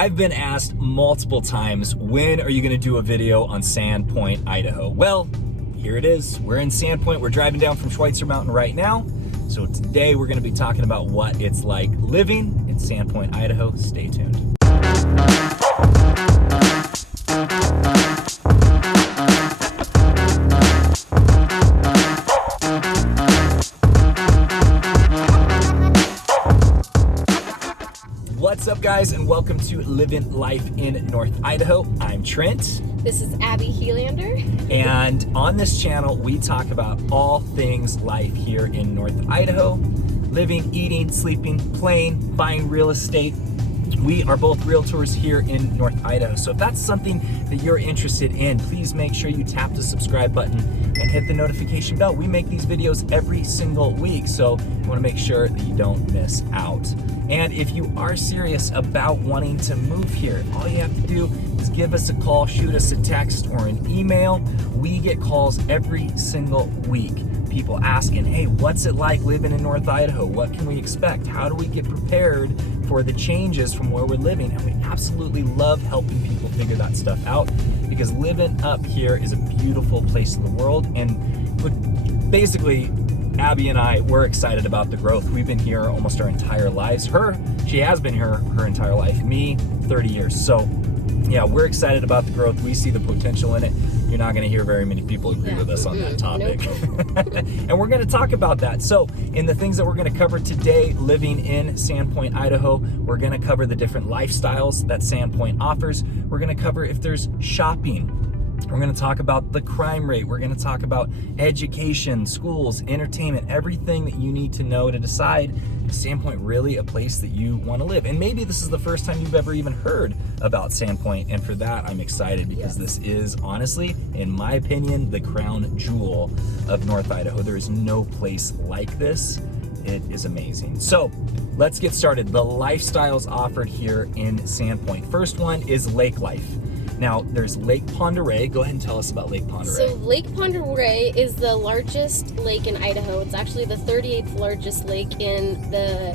I've been asked multiple times, when are you going to do a video on Sandpoint, Idaho? Well, here it is. We're in Sandpoint. We're driving down from Schweitzer Mountain right now. So today we're going to be talking about what it's like living in Sandpoint, Idaho. Stay tuned. What's up, guys, and welcome to Living Life in North Idaho. I'm Trent. This is Abby Helander. And on this channel, we talk about all things life here in North Idaho. Living, eating, sleeping, playing, buying real estate. We are both realtors here in North Idaho. So if that's something that you're interested in, please make sure you tap the subscribe button and hit the notification bell. We make these videos every single week, so you want to make sure that you don't miss out. And if you are serious about wanting to move here, all you have to do is give us a call, shoot us a text or an email. We get calls every single week. People asking, hey, what's it like living in North Idaho? What can we expect? How do we get prepared for the changes from where we're living? And we absolutely love helping people figure that stuff out, because living up here is a beautiful place in the world. And look, basically, Abby and I, we're excited about the growth. We've been here almost our entire lives. She has been here her entire life. Me, 30 years. So yeah, we're excited about the growth. We see the potential in it. You're not going to hear very many people agree with us on that topic. Nope. And we're going to talk about that. So in the things that we're going to cover today, living in Sandpoint, Idaho, we're going to cover the different lifestyles that Sandpoint offers. We're going to cover if there's shopping. We're going to talk about the crime rate. We're going to talk about education, schools, entertainment, everything that you need to know to decide, is Sandpoint really a place that you want to live? And maybe this is the first time you've ever even heard about Sandpoint. And for that, I'm excited, because this is honestly, in my opinion, the crown jewel of North Idaho. There is no place like this. It is amazing. So let's get started. The lifestyles offered here in Sandpoint. First one is lake life. Now, there's Lake Pondere. Go ahead and tell us about Lake Pondere. So Lake Pondere is the largest lake in Idaho. It's actually the 38th largest lake in the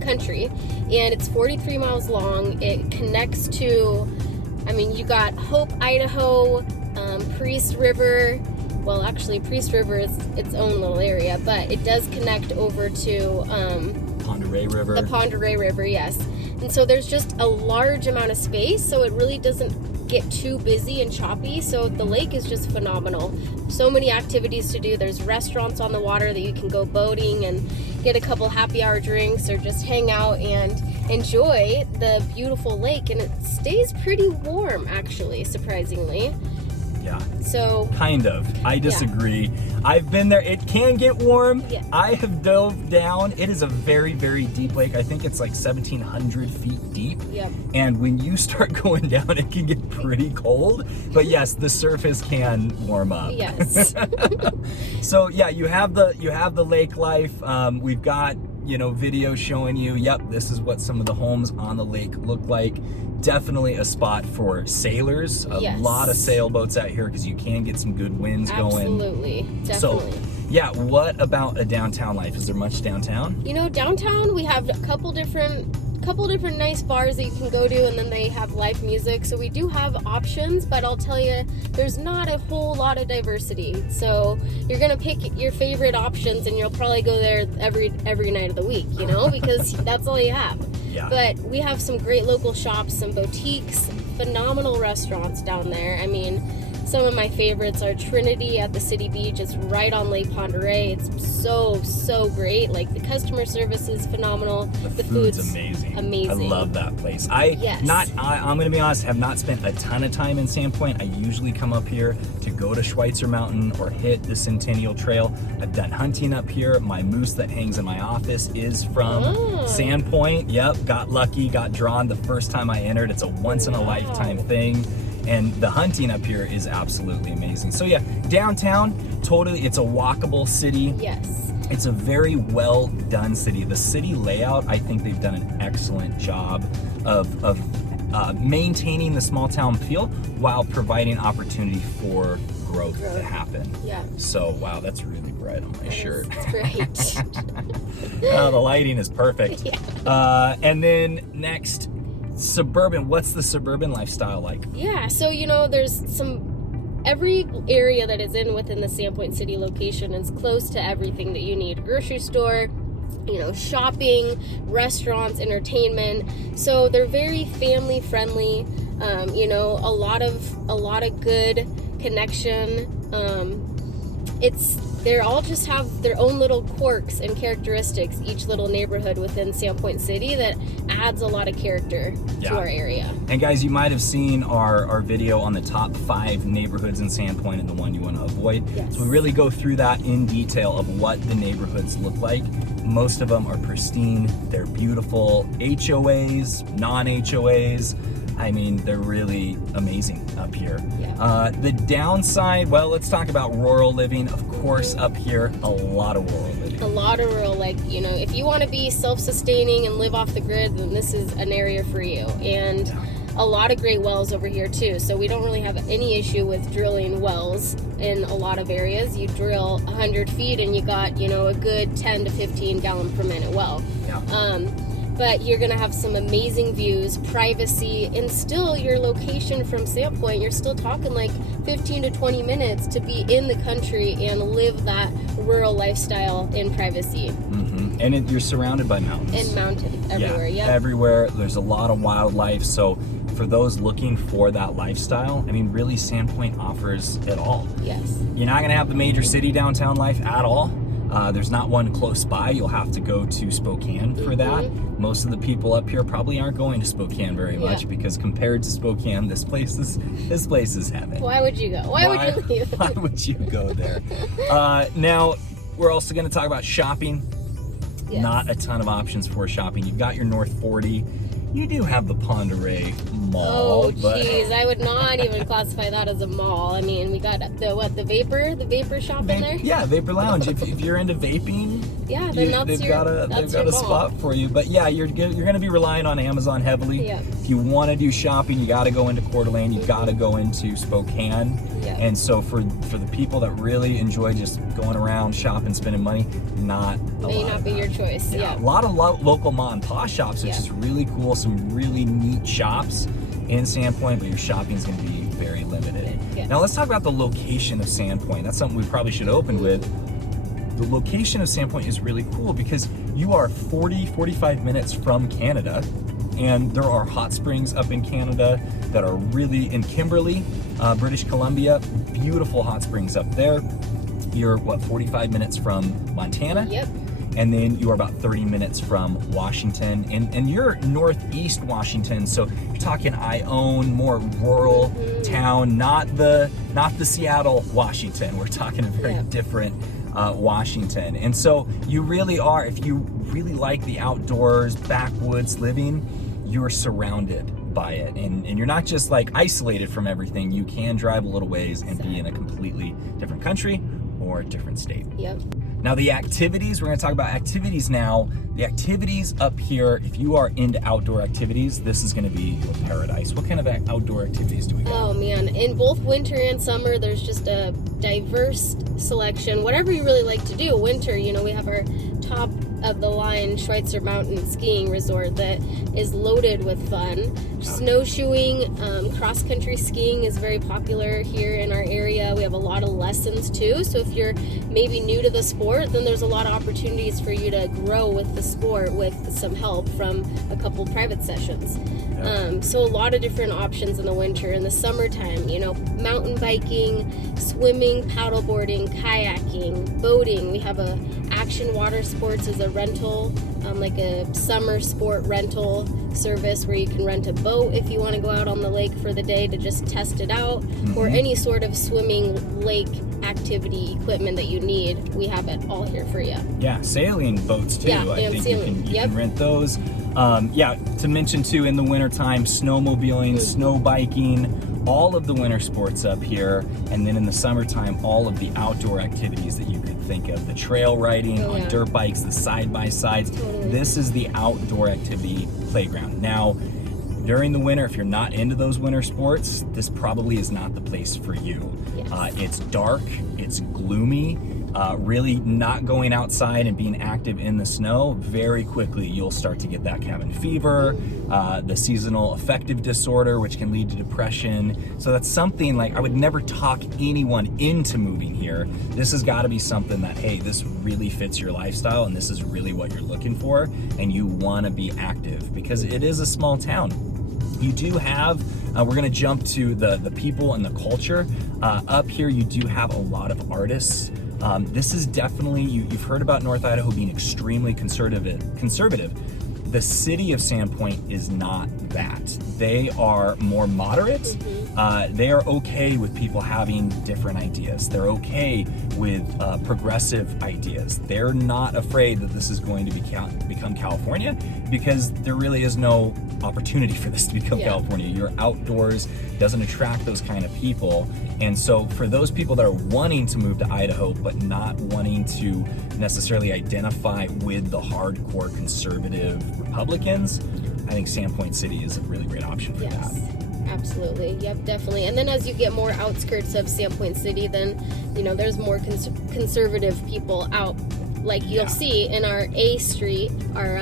country, and it's 43 miles long. It connects to, you got Hope, Idaho, Priest River. Well, actually, Priest River is its own little area, but it does connect over to Pondere River. The Pondere River, yes. And so there's just a large amount of space, so it really doesn't get too busy and choppy. So the lake is just phenomenal. So many activities to do. There's restaurants on the water that you can go boating and get a couple happy hour drinks, or just hang out and enjoy the beautiful lake. And it stays pretty warm, actually, surprisingly. Yeah. So kind of. I disagree. Yeah. I've been there. It can get warm. Yeah. I have dove down. It is a very, very deep lake. I think it's like 1,700 feet deep. Yep. And when you start going down, it can get pretty cold. But yes, the surface can warm up. Yes. So yeah, you have the lake life. We've got video showing you. Yep, this is what some of the homes on the lake look like. Definitely a spot for sailors. A lot of sailboats out here, because you can get some good winds going. Absolutely, definitely. So, yeah, what about a downtown life? Is there much downtown? Downtown we have a couple different nice bars that you can go to, and then they have live music. So we do have options, but I'll tell you, there's not a whole lot of diversity. So you're gonna pick your favorite options, and you'll probably go there every night of the week, because that's all you have. Yeah. But we have some great local shops, some boutiques, phenomenal restaurants down there. Some of my favorites are Trinity at the City Beach. It's right on Lake Pondere. It's so great. Like, the customer service is phenomenal. The food's amazing. Amazing. I love that place. I'm gonna be honest, have not spent a ton of time in Sandpoint. I usually come up here to go to Schweitzer Mountain or hit the Centennial Trail. I've done hunting up here. My moose that hangs in my office is from Sandpoint. Yep, got lucky, got drawn the first time I entered. It's a once in a lifetime thing. And the hunting up here is absolutely amazing. So yeah, downtown, totally, it's a walkable city. Yes. It's a very well done city. The city layout, I think they've done an excellent job of maintaining the small town feel while providing opportunity for growth to happen. Yeah. So, wow, that's really bright on my shirt. It's great. Oh, the lighting is perfect. Yeah. And then next, Suburban, what's the suburban lifestyle like? Yeah, so there's every area that is within the Sandpoint City location is close to everything that you need. Grocery store, shopping, restaurants, entertainment. So they're very family friendly. A lot of good connection. They all just have their own little quirks and characteristics, each little neighborhood within Sandpoint City, that adds a lot of character to our area. And guys, you might have seen our video on the top 5 neighborhoods in Sandpoint and the one you want to avoid. Yes. So we really go through that in detail of what the neighborhoods look like. Most of them are pristine, they're beautiful, HOAs, non-HOAs. I mean, they're really amazing up here. Yeah. The downside, well, let's talk about rural living. Of course, up here, a lot of rural living. A lot of rural, if you want to be self-sustaining and live off the grid, then this is an area for you. And a lot of great wells over here too. So we don't really have any issue with drilling wells in a lot of areas. You drill 100 feet and you got, a good 10 to 15 gallon per minute well. Yeah. But you're gonna have some amazing views, privacy, and still your location from Sandpoint, you're still talking like 15 to 20 minutes to be in the country and live that rural lifestyle in privacy. Mm-hmm. And you're surrounded by mountains. And mountains everywhere, yeah. Everywhere. There's a lot of wildlife. So for those looking for that lifestyle, I mean, really, Sandpoint offers it all. Yes. You're not gonna have the major city downtown life at all. There's not one close by. You'll have to go to Spokane for that. Most of the people up here probably aren't going to Spokane very much because compared to Spokane, this place is heaven. Why would you go? Why would you leave? Why would you go there? Now, we're also going to talk about shopping. Yes. Not a ton of options for shopping. You've got your North 40. You do have the Pondere Mall. Oh, jeez, I would not even classify that as a mall. I mean, we got the vapor shop in there. Yeah, Vapor Lounge. if you're into vaping, yeah, then they've got a spot for you. But yeah, you're going to be relying on Amazon heavily. Yeah. If you want to do shopping, you got to go into Coeur d'Alene. You got to go into Spokane. Yeah. And so for the people that really enjoy just going around shopping, spending money, may not be your choice. Yeah. A lot of local mom and pop shops, which is really cool. Some really neat shops in Sandpoint, but your shopping is going to be very limited. Yeah. Now let's talk about the location of Sandpoint. That's something we probably should open with. The location of Sandpoint is really cool because you are 45 minutes from Canada, and there are hot springs up in Canada that are really in Kimberley, British Columbia. Beautiful hot springs up there. You're 45 minutes from Montana? Yep. And then you are about 30 minutes from Washington, and you're northeast Washington, so you're talking Ione, more rural town, not the Seattle Washington. We're talking a very different Washington. And so you really are, if you really like the outdoors, backwoods living, you're surrounded by it, and you're not just like isolated from everything. You can drive a little ways and be in a completely different country or a different state. Yep. Now the activities, we're going to talk about activities now. The activities up here, if you are into outdoor activities, this is going to be your paradise. What kind of outdoor activities do we got? Oh man, in both winter and summer, there's just a diverse selection. Whatever you really like to do. Winter, we have our top of the line Schweitzer Mountain skiing resort that is loaded with fun. Snowshoeing, cross-country skiing is very popular here in our area. We have a lot of lessons too, so if you're maybe new to the sport, then there's a lot of opportunities for you to grow with the sport with some help from a couple private sessions. So a lot of different options in the winter. In the summertime, mountain biking, swimming, paddleboarding, kayaking, boating. We have a Action Water Sports as a rental, like a summer sport rental service where you can rent a boat if you want to go out on the lake for the day to just test it out, or any sort of swimming lake activity equipment that you need. We have it all here for you. Yeah, sailing boats too. Yeah, I think sailing. you can rent those. To mention too, in the wintertime, snowmobiling, snow biking, all of the winter sports up here. And then in the summertime, all of the outdoor activities that you could think of. The trail riding on dirt bikes, the side-by-sides. Totally. This is the outdoor activity playground. Now, during the winter, if you're not into those winter sports, this probably is not the place for you. Yes. It's dark, it's gloomy, really not going outside and being active in the snow, very quickly you'll start to get that cabin fever, the seasonal affective disorder, which can lead to depression. So that's something like I would never talk anyone into moving here. This has got to be something that, hey, this really fits your lifestyle and this is really what you're looking for, and you want to be active because it is a small town. You do have, we're going to jump to the people and the culture. Up here, you do have a lot of artists. This is definitely, you've heard about North Idaho being extremely conservative. The city of Sandpoint is not that. They are more moderate. They are okay with people having different ideas. They're okay with progressive ideas. They're not afraid that this is going to become California, because there really is no opportunity for this to become California. You're outdoors, doesn't attract those kind of people. And so for those people that are wanting to move to Idaho but not wanting to necessarily identify with the hardcore conservative Republicans, I think Sandpoint City is a really great option for that. Absolutely. Yep, definitely. And then as you get more outskirts of Sandpoint City, then, you know, there's more conservative people out. Like you'll see in our A Street, our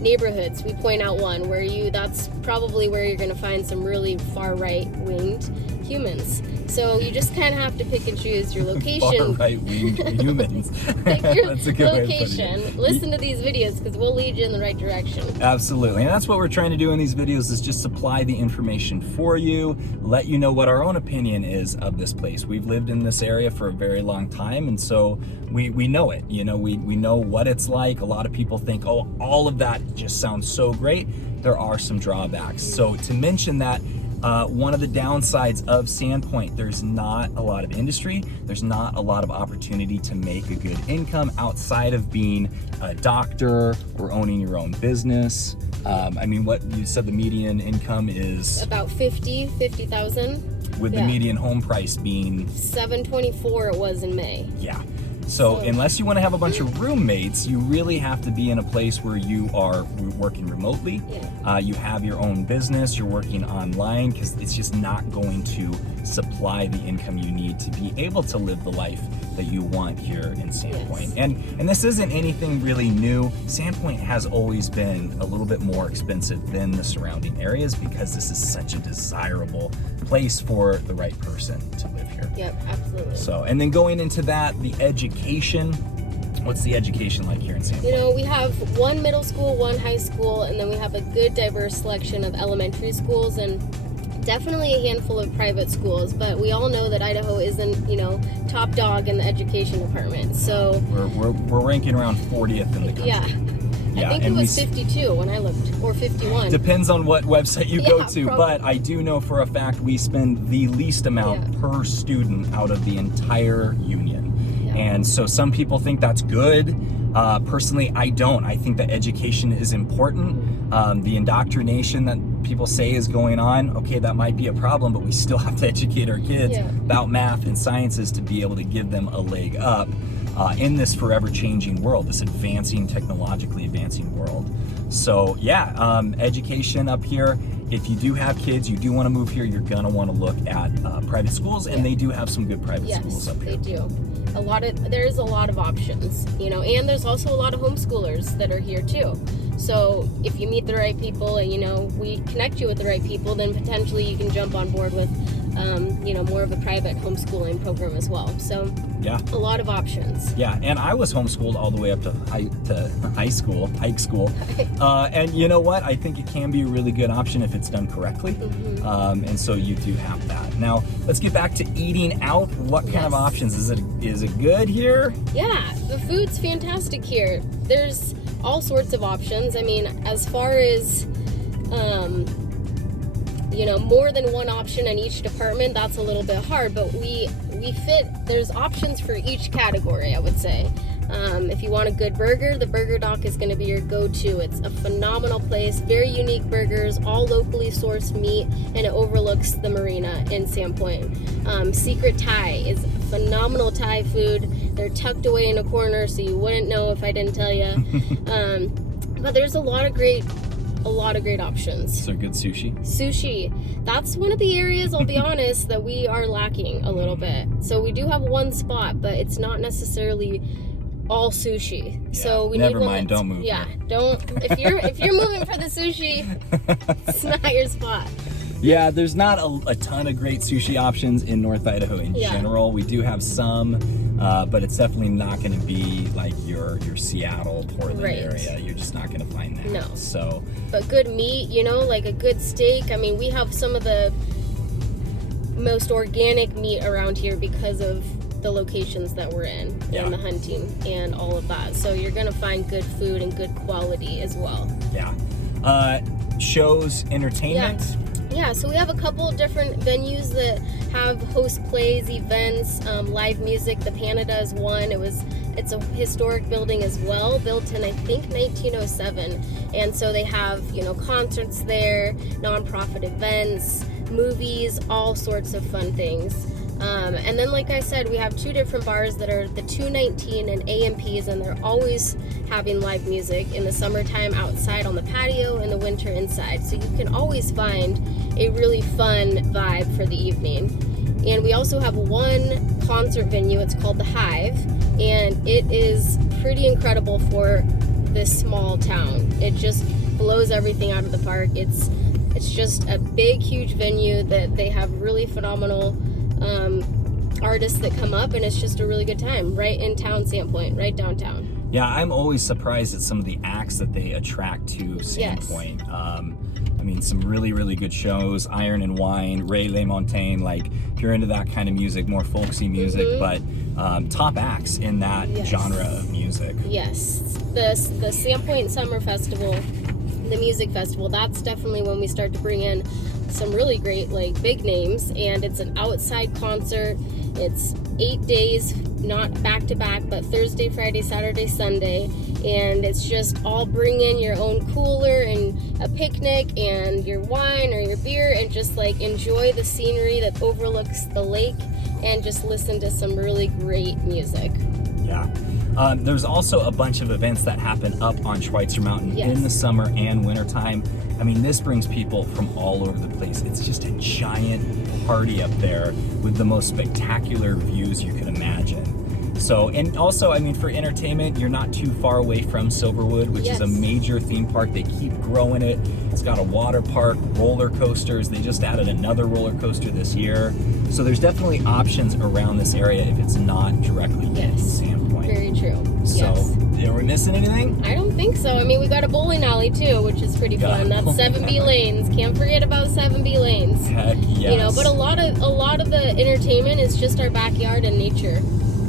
neighborhoods, we point out one where that's probably where you're going to find some really far right-winged humans. So you just kind of have to pick and choose your location. Far right-winged humans. Pick your That's a good location. Listen to these videos because we'll lead you in the right direction. Absolutely. And that's what we're trying to do in these videos, is just supply the information for you, let you know what our own opinion is of this place. We've lived in this area for a very long time, and so we know it. You know, we know what it's like. A lot of people think, oh, all of that just sounds so great. There are some drawbacks. So to mention that, one of the downsides of Sandpoint, there's not a lot of industry. There's not a lot of opportunity to make a good income outside of being a doctor or owning your own business. I mean, what you said the median income is? About 50,000. With the median home price being? $724 it was in May. Yeah. So unless you want to have a bunch of roommates, you really have to be in a place where you are working remotely. You have your own business, you're working online, because it's just not going to supply the income you need to be able to live the life that you want here in Sandpoint. And this isn't anything really new. Sandpoint has always been a little bit more expensive than the surrounding areas because this is such a desirable place for the right person to live here. Yep, absolutely. So, and then going into that, the education. What's the education like here in Sandpoint? You know, we have one middle school, one high school, and then we have a good diverse selection of elementary schools and definitely a handful of private schools. But we all know that Idaho isn't, you know, top dog in the education department. So we're ranking around 40th in the country. I think it was 52 when I looked, or 51. Depends on what website you go to, probably. But I do know for a fact we spend the least amount per student out of the entire union. And so some people think that's good. Personally, I don't. I think that education is important. The indoctrination that people say is going on, okay, that might be a problem, but we still have to educate our kids about math and sciences to be able to give them a leg up in this forever changing world, this technologically advancing world. So education up here. If you do have kids, you do want to move here, you're going to want to look at private schools, and they do have some good private schools up here. Yes, they do. There's a lot of options, you know, and there's also a lot of homeschoolers that are here too. So if you meet the right people and, you know, we connect you with the right people, then potentially you can jump on board with, you know, more of a private homeschooling program as well. So a lot of options. Yeah, and I was homeschooled all the way up to hike school. And you know what? I think it can be a really good option if it's done correctly. And so you do have that. Now, let's get back to eating out. What kind of options? Is it good here? Yeah, the food's fantastic here. There's all sorts of options. I mean, as far as you know, more than one option in each department, that's a little bit hard, but there's options for each category, I would say. If you want a good burger, the Burger Dock is going to be your go-to. It's a phenomenal place, very unique burgers, all locally sourced meat, and it overlooks the marina in Sandpoint. Secret Thai is phenomenal Thai food. They're tucked away in a corner, so you wouldn't know if I didn't tell you. But there's a lot of great a lot of great options. Is there good sushi? Sushi. That's one of the areas, I'll be honest, that we are lacking a little bit. So we do have one spot, but it's not necessarily all sushi. Yeah, so we never need one mind, don't move. Yeah, don't. If you're moving for the sushi, it's not your spot. Yeah, there's not a ton of great sushi options in North Idaho in general. We do have some, but it's definitely not going to be like your Seattle, Portland area. You're just not going to find that. No. So, but good meat, you know, like a good steak. I mean, we have some of the most organic meat around here because of the locations that we're in and the hunting and all of that. So you're going to find good food and good quality as well. Yeah. Shows, entertainment. Yeah, so we have a couple different venues that have host plays, events, live music. The Pondere is one. It's a historic building as well, built in I think 1907. And so they have, you know, concerts there, nonprofit events, movies, all sorts of fun things. And then, like I said, we have two different bars that are the 219 and AMPs, and they're always having live music in the summertime outside on the patio, in the winter inside. So you can always find a really fun vibe for the evening. And we also have one concert venue. It's called The Hive, and it is pretty incredible for this small town. It just blows everything out of the park. It's just a big, huge venue that they have really phenomenal artists that come up, and it's just a really good time right in town, Sandpoint, right downtown. Yeah, I'm always surprised at some of the acts that they attract to Sandpoint. I mean, some really, really good shows. Iron and Wine, Ray LaMontagne, like if you're into that kind of music, more folksy music, but top acts in that genre of music. Yes, the Sandpoint Summer Festival, the music festival, that's definitely when we start to bring in some really great, like, big names, and it's an outside concert. It's 8 days, not back to back, but Thursday, Friday, Saturday, Sunday, and it's just all bring in your own cooler and a picnic and your wine or your beer and just like enjoy the scenery that overlooks the lake and just listen to some really great music. Yeah. There's also a bunch of events that happen up on Schweitzer Mountain in the summer and wintertime. I mean, this brings people from all over the place. It's just a giant party up there with the most spectacular views you can imagine. So, and also, I mean, for entertainment, you're not too far away from Silverwood, which is a major theme park. They keep growing it. It's got a water park, roller coasters. They just added another roller coaster this year. So there's definitely options around this area if it's not directly in Sandpoint. Very true. So, are we missing anything? I don't think so. I mean, we got a bowling alley too, which is pretty fun. That's 7B lanes. Can't forget about 7B lanes. Heck yes. You know, but a lot of the entertainment is just our backyard and nature.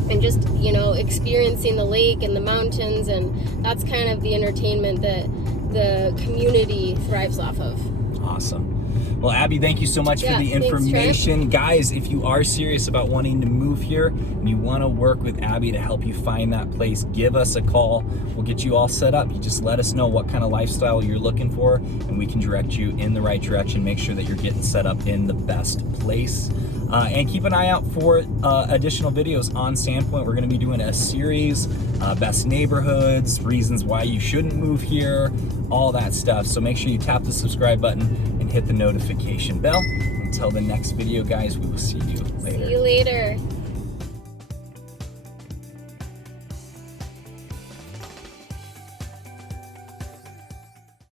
And just, you know, experiencing the lake and the mountains, and that's kind of the entertainment that the community thrives off of. Awesome. Well, Abby, thank you so much for the information. Thanks, guys, if you are serious about wanting to move here and you want to work with Abby to help you find that place, give us a call. We'll get you all set up. You just let us know what kind of lifestyle you're looking for, and we can direct you in the right direction, make sure that you're getting set up in the best place. And keep an eye out for additional videos on Sandpoint. We're going to be doing a series, best neighborhoods, reasons why you shouldn't move here, all that stuff. So make sure you tap the subscribe button and hit the notification bell. Until the next video, guys, we will see you later. See you later.